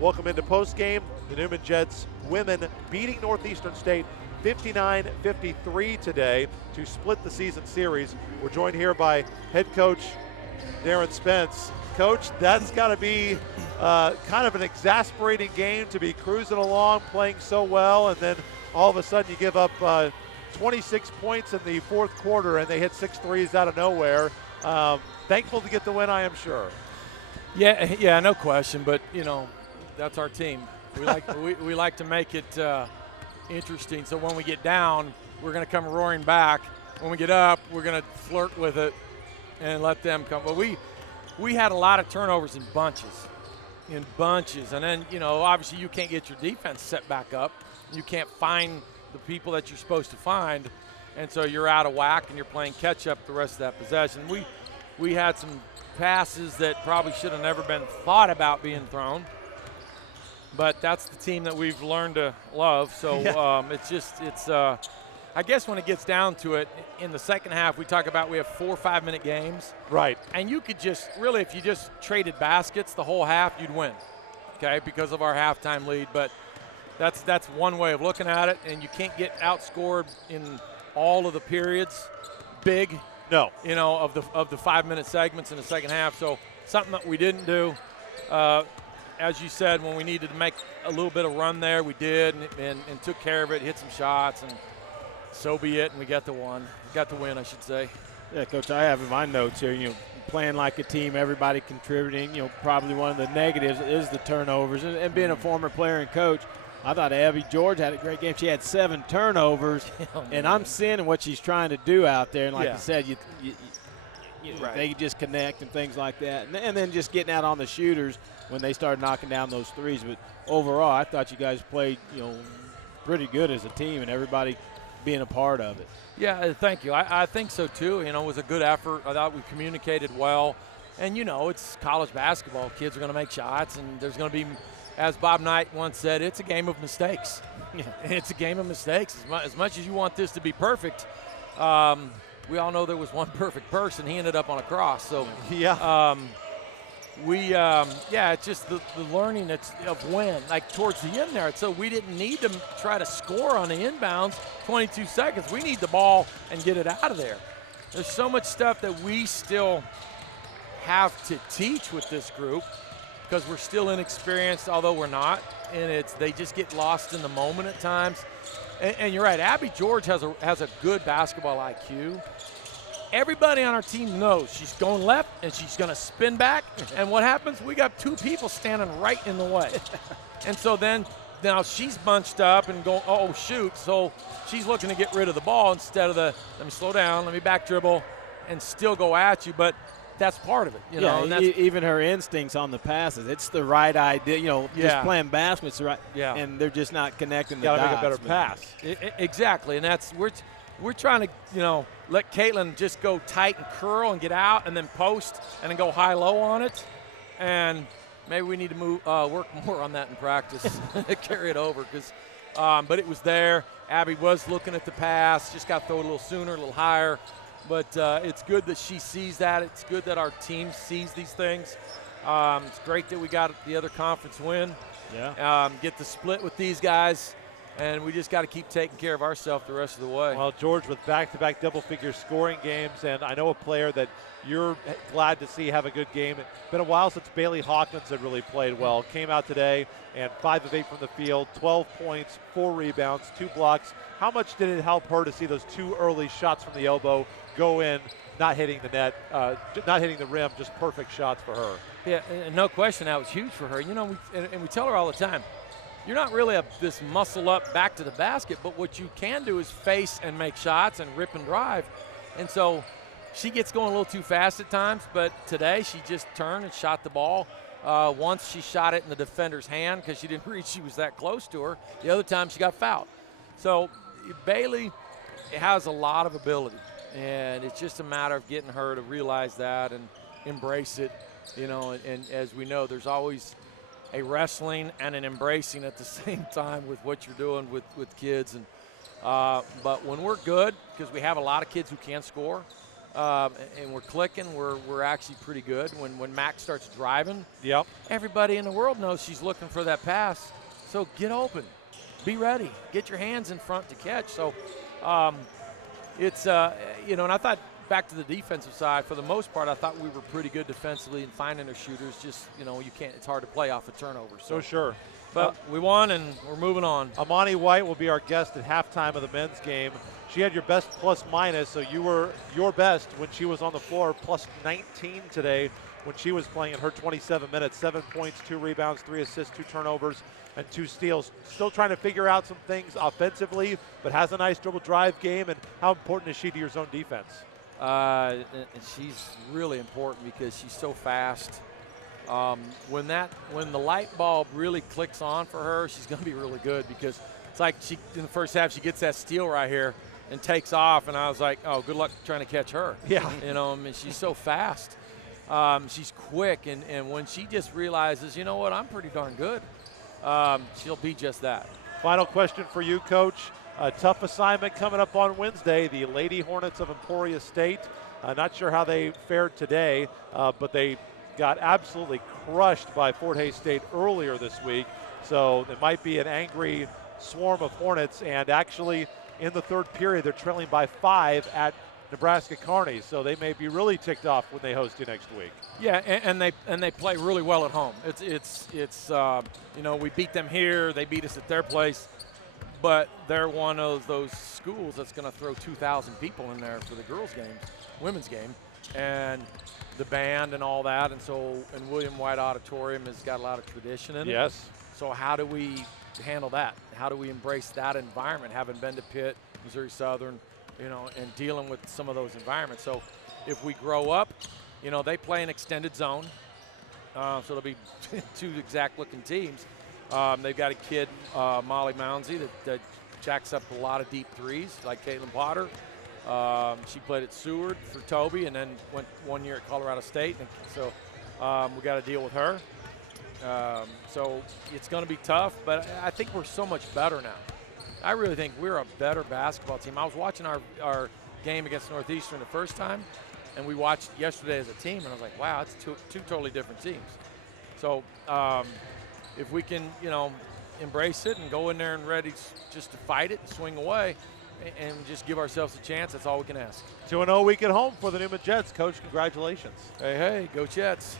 Welcome into postgame. The Newman Jets women beating Northeastern State 59-53 today to split the season series. We're joined here by head coach Darin Spence. Coach, that's got to be kind of an exasperating game to be cruising along, playing so well, and then all of a sudden you give up 26 points in the fourth quarter and they hit 6 threes out of nowhere. Thankful to get the win, I am sure. Yeah, no question. But that's our team. We like to make it interesting. So when we get down, we're going to come roaring back. When we get up, we're going to flirt with it and let them come. But we had a lot of turnovers in bunches. And then obviously you can't get your defense set back up. You can't find the people that you're supposed to find, and so you're out of whack and you're playing catch up the rest of that possession. We had some passes that probably should have never been thought about being thrown, but that's the team that we've learned to love. So it's I guess when it gets down to it, in the second half we talk about we have 4 5-minute games, right? And you could just really, if you just traded baskets the whole half, you'd win, okay, because of our halftime lead. But that's one way of looking at it, and you can't get outscored in all of the periods big. No. Of the 5-minute segments in the second half. So something that we didn't do. As you said, when we needed to make a little bit of run there, we did and took care of it, hit some shots, and so be it, and we got the win, I should say. Yeah, Coach, I have in my notes here, playing like a team, everybody contributing. Probably one of the negatives is the turnovers. And being a former player and coach, I thought Abby George had a great game. She had 7 turnovers, and I'm seeing what she's trying to do out there. And like you said, right, they just connect and things like that. And then just getting out on the shooters when they started knocking down those threes. But overall, I thought you guys played, pretty good as a team, and everybody being a part of it. Yeah, thank you. I think so too. It was a good effort. I thought we communicated well. And, it's college basketball. Kids are going to make shots, and there's going to be, as Bob Knight once said, it's a game of mistakes. Yeah. It's a game of mistakes. As much as you want this to be perfect, we all know there was one perfect person. He ended up on a cross. So, it's just the learning of when, like towards the end there. So we didn't need to try to score on the inbounds 22 seconds. We need the ball and get it out of there. There's so much stuff that we still have to teach with this group because we're still inexperienced, although we're not, and they just get lost in the moment at times. And you're right, Abby George has a good basketball IQ. Everybody on our team knows she's going left and she's going to spin back, and what happens? We got 2 people standing right in the way. And so now she's bunched up and going, oh, shoot. So she's looking to get rid of the ball instead of let me slow down, let me back dribble, and still go at you. But that's part of it, And even her instincts on the passes, it's the right idea. Just playing basketball, it's the right. Yeah. And they're just not connecting the dots. Got to make a better pass. Exactly, and that's we're trying to let Caitlin just go tight and curl and get out, and then post and then go high-low on it, and maybe we need to work more on that in practice, carry it over but it was there. Abby was looking at the pass, just got to throw it a little sooner, a little higher. But it's good that she sees that. It's good that our team sees these things. It's great that we got the other conference win. Yeah. Get the split with these guys, and we just got to keep taking care of ourselves the rest of the way. Well, George, with back-to-back double-figure scoring games, and I know a player that you're glad to see have a good game. It's been a while since Bailey Hawkins had really played well. Came out today and 5 of 8 from the field, 12 points, 4 rebounds, 2 blocks. How much did it help her to see those 2 early shots from the elbow go in, not hitting the net, not hitting the rim, just perfect shots for her? Yeah, and no question, that was huge for her. We tell her all the time, you're not really this muscle up back to the basket, but what you can do is face and make shots and rip and drive. And so she gets going a little too fast at times, but today she just turned and shot the ball. Once she shot it in the defender's hand because she didn't reach, she was that close to her. The other time she got fouled. So Bailey has a lot of ability, and it's just a matter of getting her to realize that and embrace it. And as we know, there's always a wrestling and an embracing at the same time with what you're doing with kids. And but when we're good, because we have a lot of kids who can score, and we're clicking. We're actually pretty good. When Max starts driving, Yep. everybody in the world knows she's looking for that pass. So get open, be ready, get your hands in front to catch. So it's and I thought back to the defensive side, for the most part, I thought we were pretty good defensively in finding their shooters. Just you can't. It's hard to play off a turnover. So sure. But we won, and we're moving on. Amani White will be our guest at halftime of the men's game. She had your best plus minus, so you were your best when she was on the floor, plus 19 today when she was playing in her 27 minutes. 7 points, 2 rebounds, 3 assists, 2 turnovers, and 2 steals. Still trying to figure out some things offensively, but has a nice dribble drive game. And how important is she to your zone defense? And she's really important because she's so fast. When the light bulb really clicks on for her, she's going to be really good, because it's like in the first half she gets that steal right here and takes off, and I was like, oh, good luck trying to catch her. Yeah. She's so fast. She's quick, and when she just realizes, you know what, I'm pretty darn good, she'll be just that. Final question for you, Coach. A tough assignment coming up on Wednesday, the Lady Hornets of Emporia State. Not sure how they fared today, but they got absolutely crushed by Fort Hays State earlier this week. So it might be an angry swarm of Hornets, and actually in the third period they're trailing by 5 at Nebraska Kearney, so they may be really ticked off when they host you next week. Yeah, and they play really well at home. It's we beat them here, they beat us at their place, but they're one of those schools that's going to throw 2,000 people in there for the girls' game, women's game, and the band and all that, and William White Auditorium has got a lot of tradition in it. Yes. So how do we handle that? How do we embrace that environment, having been to Pitt, Missouri Southern, and dealing with some of those environments? So if we grow up, they play an extended zone, so it'll be 2 exact-looking teams. They've got a kid, Molly Mounsey, that jacks up a lot of deep threes, like Caitlin Potter. She played at Seward for Toby, and then went 1 year at Colorado State. And so we got to deal with her. So it's going to be tough, but I think we're so much better now. I really think we're a better basketball team. I was watching our game against Northeastern the first time, and we watched yesterday as a team, and I was like, wow, it's two totally different teams. So if we can, embrace it and go in there and ready just to fight it and swing away and just give ourselves a chance, that's all we can ask. 2-0 week at home for the Newman Jets. Coach, congratulations. Hey, go Jets.